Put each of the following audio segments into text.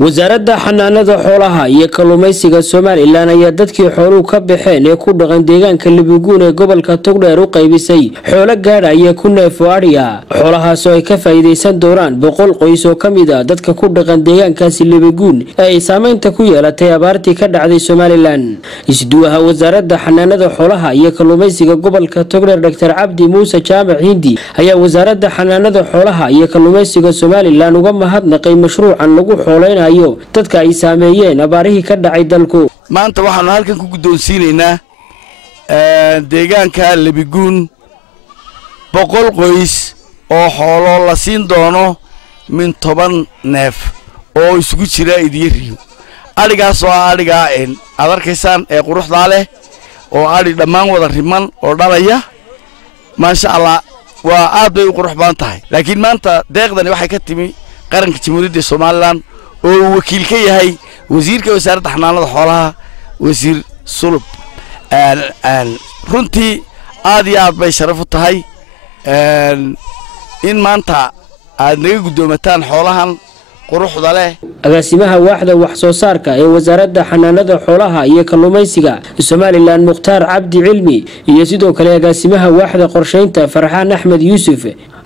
wasaaradda xanaanada xoolaha iyo kalluumaysiga Soomaaliland ayaa dadkii xooluhu ka baxeen ee ku dhaqan deegaanka Libigoon ee gobolka Togdheer u qaybisay xoolo gaadhaya ku neef oo ariya xoolahaas oo ay ka faa'iideysan doonaan 100 qoys oo kamid ah dadka ku dhaqan deegaankaasi Libigoon ee ay saameynta ku yeelatay abaartii ka dhacday Soomaaliland isduwaha wasaaradda xanaanada xoolaha iyo kalluumaysiga gobolka Togdheer Dr. Cabdi Muuse Jaamac Hindi ayaa wasaaradda xanaanada xoolaha iyo kalluumaysiga Soomaaliland uga mahadnaqay mashruucan lagu xoolayn dadka ay saameeyeen abaarihii ka dhacay dalku maanta waxaan halkan ku guddoonsiinaynaa deegaanka Libigoon 100 qoys oo xoolo la siin doono min 10 neef oo isugu jira idiyariyo arigaas oo ariga aad arkaysaan ee quruxda leh oo ari dhammaan wada riman oo dhalaya ma sha Allah waa aad bay u qurux badan tahay laakiin maanta deeqdani waxay ka timi qaranka Jamhuuriyadda Soomaaliland oo wakiil ka yahay wasiirka wasaaradda xanaanada xoolaha wasiir Sulub runtii aad iyo aad bay sharaf u tahay in maanta aad naga gudoomataan xoolahan quruxda leh agaasimaha waaxda wax soo saarka ee wasaaradda xanaanada xoolaha iyo kalluumaysiga Soomaaliland Mukhtaar Cabdi Cilmi iyo sidoo kale agaasimaha waaxda qorsheynta Farxaan Axmed Yuusuf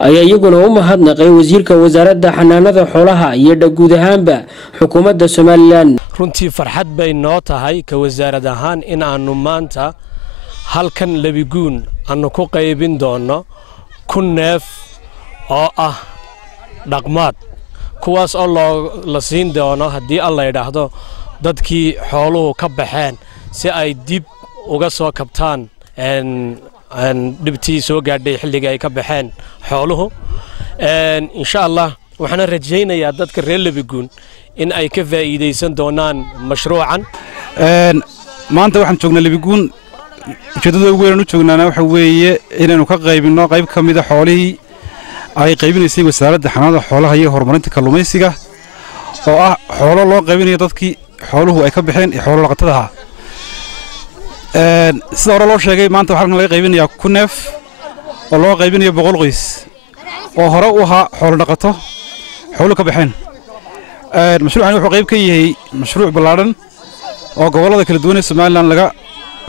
ayaa iyaguna u mahadnaqay wasiirka wasaaradda xanaanada xoolaha iyo guud ahaanba xukuumadda Soomaaliland runtii farxad bay noo tahay ka wasaarad ahaan in aanu maanta halkan Libigoon aanu ku qaybin doono kun neef oo ah dhaqmaad kuwaas oo la siin doono haddii alla yiraahdo dadkii xooluhu ka baxeen si ay dib uga soo kabtaan dhibtii soo gaadhay xilliga ay ka baxeen xooluhu insha Allah waxaan rajaynayaa dadka reer Libigoon in ay ka faa'iideysan doonaan mashruucan maanta waxaan joognaa Libigoon ujeedada ugu weyn oo joognaana waxa weeye inaanu ka qaybino qayb kamid ah xoolihii ay qaybinaysay wasaaradda xanaanada xoolaha iyo horumarinta kalluumaysiga oo ah xoolo loo qaybinayo dadkii xooluhu ay ka baxeen ee xoolo dhaqatada ah sida hore loo sheegay maanta waxaan laga qaybinayaa ku neef oo loo qaybinayo 100 qoys oo hore u ahaa xoolo dhaqato xoolo ka baxeen mashruucan wuxuu qayb ka yahay mashruuc ballaaran oo gobolada kala duwan ee Soomaaliland laga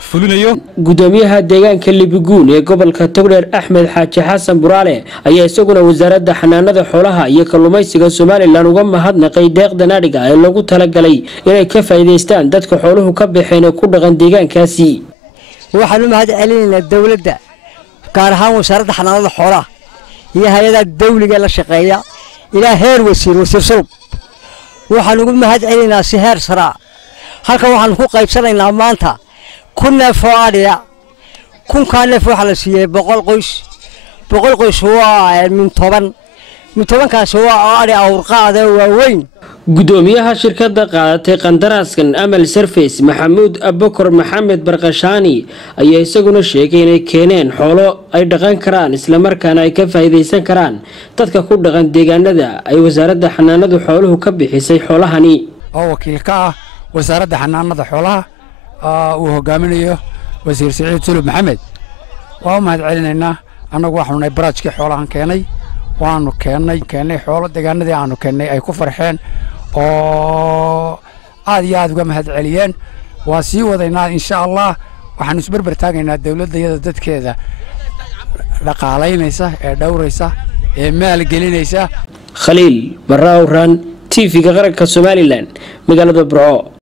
fulinayo gudoomiyaha deegaanka Libigoon ee gobolka Togdheer Axmed Xaaji Xasan Buraale ayaa isaguna wasaaradda xanaanada xoolaha iyo kalluumaysiga Soomaaliland uga mahadnaqay deeqdan ariga ee lagu talagalay inay ka faa'iideystaan dadka xooluhu ka baxeen ee ku dhaqan deegaankaasi waxaan u mahadcelinaynaa dawladda gaar ahaan wasaaradda xanaanada xoolaha iyo hay'adaha dawliga la shaqeeya ilaa heer wasiir Sulub waxaan ugu mahadcelinaynaa si heer sare halka waxaan ku qaybsanaynaa maanta كنا فواريا كن كان فوحلسية بقول قيس هو من طبعا كسوا عاري أورقاده وين gudoomiyaha shirkadda qaadatay qandaraaskan Amal Surface Maxamuud Abubakar Maxamed Barqashani ayaa isaguna sheegay inay keeneen xoolo ay dhaqan karaan isla markaana ay ka faa'iideysan karaan dadka ku dhaqan deegaanada ay wasaaradda xanaanada xooluhu ka bixisay xoolahani oo wakiilka ah wasaaradda xanaanada xoolaha uu hogaaminayo wasiir Saciid Sulub Maxamed waa mahadcelinaynaa anagu waxaanu barnaamijkii xoolahan keenay waanu keenay xoolo deegaanadii aanu keenay ay ku farxeen oo aad iyo aad uga mahadceliyeen waa sii wadaynaa insha Allah waxaan isbarbar taagaynaa dawladda iyada dadkeeda dhaqaalaynaysa ee dhowraysa ee maal gelinaysa Khaliil Barawran TV-ga qaranka Soomaaliland magaalada Burco